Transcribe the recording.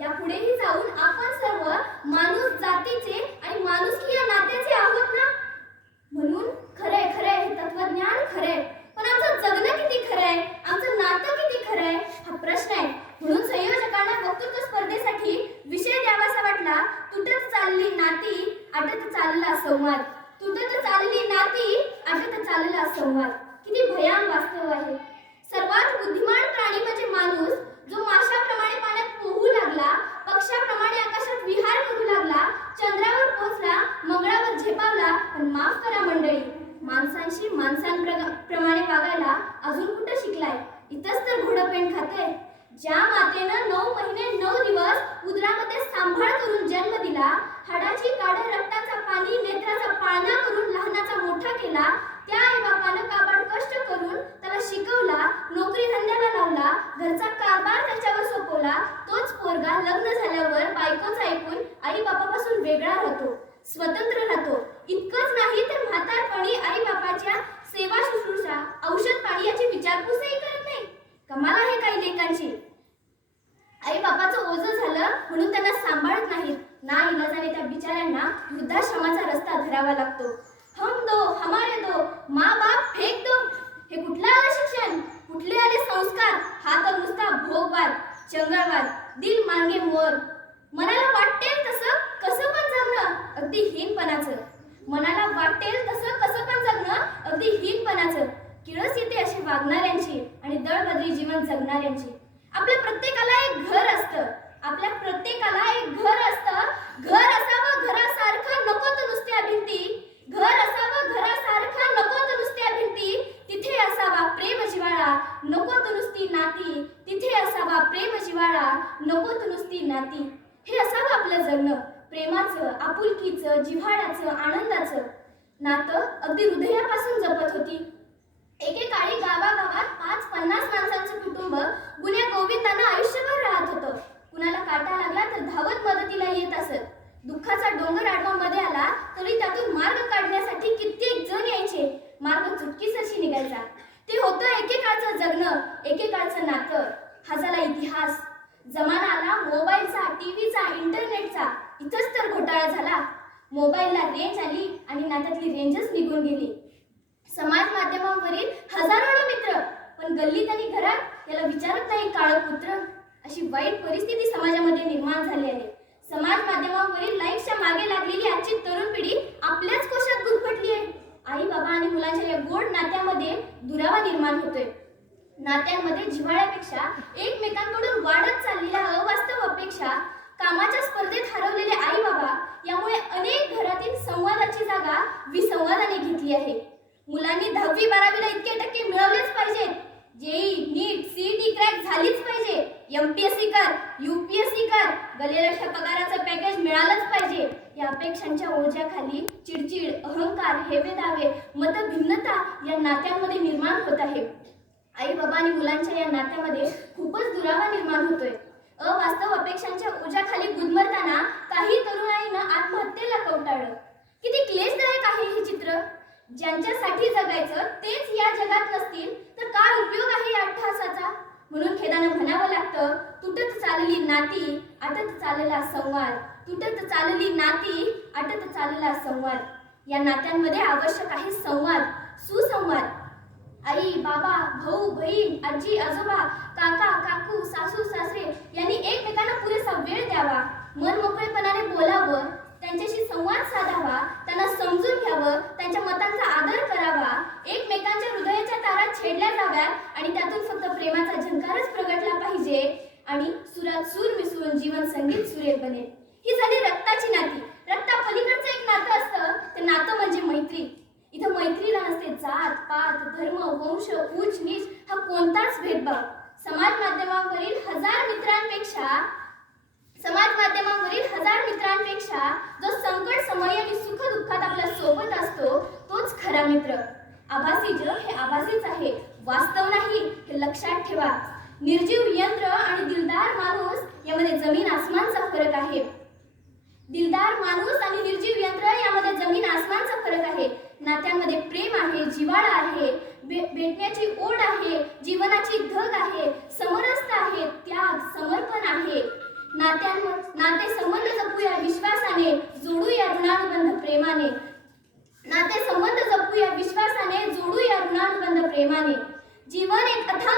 या पुढेही जाऊन आपण सर्व माणूस जातीचे आणि माणुसकी या नात्याचे आहोत ना? म्हणून खरंय खरंय हे तत्वज्ञान खरंय. पण आमचं जगणं किती खरंय? आमचं नातं किती खरंय? हा प्रश्न आहे. म्हणून संयोजकांना वक्तृत्व स्पर्धेसाठी विषय द्यावासा वाटला. तुटत चालली नाती आटत चालला संवाद. तुटत चालली नाती आटत चालला संवाद. किती भयान वास्तव आहे. सर्वात बुद्धिमान प्राणी म्हणजे माणूस जो माशाप्रमाणे पाण्यात पोहू लागला पक्षाप्रमाणे आकाशात विहार करू लागला चंद्रावर पोहोचला मंगळावर झेपावला पण माफ करा मंडळी. माणसांशी माणसांप्रमाणे वागायला अजून कुठं शिकलाय? इथंच तर घोडं पेंड खाते. ज्या मातेनं नऊ महिने नऊ दिवस उदरामध्ये सांभाळ करून जन्म दिला हाडाची काढ रक्ताचा पाणी नेत्राचा पाळणा करून लहानाचा आई बापापासून वेगळा राहतो स्वतंत्र राहतो. इतकंच नाही तर म्हातारपणी आई बापाच्या सेवा शुश्रूषा औषध पाणी याची विचारपूसही करत नाही. कमाल आहे काही लेखांची आई बापाचं ओझं झालं म्हणून त्यांना सांभाळत नाहीत. ना इलाजाने त्या बिचाऱ्यांना वृद्धाश्रमाचा रस्ता धरावा लागतो. हम दो हमारे दो माँ बाप फेक दो हे कुठलं आलं शिक्षण कुठले आले संस्कार हा तर नुसता भोगवाद चंगळवाद दिल मांगे मोर मनाला वाटेल तसं कसं पण जगणं अगदी मनाचं. मनाला वाटेल तसं कसं पण जगणं अगदी हीनपणाचं. किळस येते अशी वागणाऱ्यांची आणि दळबदरी जीवन जगणाऱ्यांची. आपल्या प्रत्येकाला एक घर असतं. आपल्या प्रत्येकाला एक घर असतं. घर असावं घरासारखं नको तर नुसत्या भिंती घर असावं घरासारखं नको तर नुसत्या भिंती तिथे असावा प्रेम जिवाळा नको तर नुसती नाती तिथे असावा प्रेम जिवाळा नको तर नुसती नाती हे असावं आपलं जगणं प्रेमाचं जिव्हाळ्याचं आनंदाचं नातं अगदी हृदयापासून जपत होती. एकेकाळी गावागावात पाच पन्नास माणसांचं कुटुंब गुन्ह्या गोविंदानं आयुष्यभर राहत होतं. कुणाला काटा लागला तर धावत मदतीला येत असत. दुःखाचा डोंगर आडवा मध्ये आला तरी त्यातून मार्ग काढण्यासाठी कित्येक जण यायचे. मार्ग चुटकीसरशी निघायचा. ते होतं एकेकाळचं जगणं एकेकाळचं नातं. हा झाला इतिहास. जमाना आला मोबाईलचा टीव्हीचा इंटरनेटचा इथंच तर घोटाळा झाला. मोबाईलला रेंज आली आणि नात्यातली रेंजच निघून गेली. समाज माध्यमांवरील हजारो मित्र पण गल्लीत आणि घरात याला विचारत नाही काळ पुत्र अशी वाईट परिस्थिती समाजामध्ये निर्माण झाली आहे. समाज माध्यमांवरील लाईक्सच्या मागे लागलेली आजची तरुण पिढी आपल्याच कोशात गुरफटली आहे. आई बाबा आणि मुलांच्या या गोड नात्यामध्ये दुरावा निर्माण होतोय. नात्यांमध्ये जिव्हाळ्यापेक्षा एकमेकांकडून वाढत चाललेल्या अवास्तव अपेक्षा कामाच्या स्पर्धेत हरवलेले आई बाबा यामुळे अनेक घरातील संवादाची जागा विसंवादाने घेतली आहे. मुलांनी दहावी बारावीला इतके टक्के मिळवलेच पाहिजेत जेई नीट सीईटी क्रॅक झालीच पाहिजे. एमपीएससी कर युपीएससी कर. गलेलठ्या पगाराचं पॅकेज मिळालंच पाहिजे. या अपेक्षांच्या ओझ्याखाली चिडचिड अहंकार हेवे दावे मतभिन्नता या नात्यांमध्ये निर्माण होत आहे. आई बाबा आणि मुलांच्या या नात्यामध्ये खूपच दुरावा निर्माण होतोय. अवास्तव अपेक्षांच्या ओझ्याखाली गुदमरताना काही तरुणाईनं आत्महत्येला कवटाळलं. किती क्लेशदायक आहे हे चित्र. ज्यांच्यासाठी जगायचं तेच या जगात नसतील तर काय उपयोग आहे या अट्टहासाचा? म्हणून खेदानं म्हणावं लागतं तुटत चालली नाती आटत चालला संवाद. तुटत चालली नाती आटत चालला संवाद. या नात्यांमध्ये आवश्यक आहे संवाद सुसंवाद. आई बाबा भाऊ बहीण आजी आजोबा काका काकू सासू मन मोकळेपणाने बोलावं त्यांच्याशी संवाद साधावा त्यांना समजून घ्यावं त्यांच्या मतांचा आदर करावा. एकमेकांच्या हृदयाच्या तारा छेडल्या जाव्यात आणि त्यातून फक्त प्रेमाचा झंकारच प्रगटला पाहिजे आणि सुरात सूर मिसळून जीवन संगीत सुरेल बनेल. ही झाली रक्ताची नाती. रक्ता पलीकडचं एक नातं असतं. ते नातं म्हणजे मैत्री. इथं मैत्रीला नसते जात पात धर्म वंश उच्च नीच हा कोणताच भेदभाव. समाज माध्यमावरील हजार मित्रांपेक्षा माध्यमावरील हजार मित्रांपेक्षा जो संकट समय आणि सुख दुःखात आपल्यासोबत असतो तोच खरा मित्र. आभासी जग हे आभासीच आहे. वास्तव नाही हे लक्षात ठेवा. निर्जीव यंत्र आणि दिलदार माणूस यामध्ये जमीन आसमानचा फरक आहे. दिलदार माणूस आणि निर्जीव यंत्र यामध्ये जमीन आसमानचा फरक आहे. नात्यांमध्ये प्रेम आहे जिव्हाळा आहे भेटण्याची ओढ आहे जीवनाची धग आहे समरसता आहे त्याग समर्पण आहे. नात्यांवर नाते संबंध जपूया विश्वासाने जोडूया ऋणानुबंध प्रेमाने. नाते संबंध जपूया विश्वासाने जोडूया ऋणानुबंध प्रेमाने. जीवन एक अथांग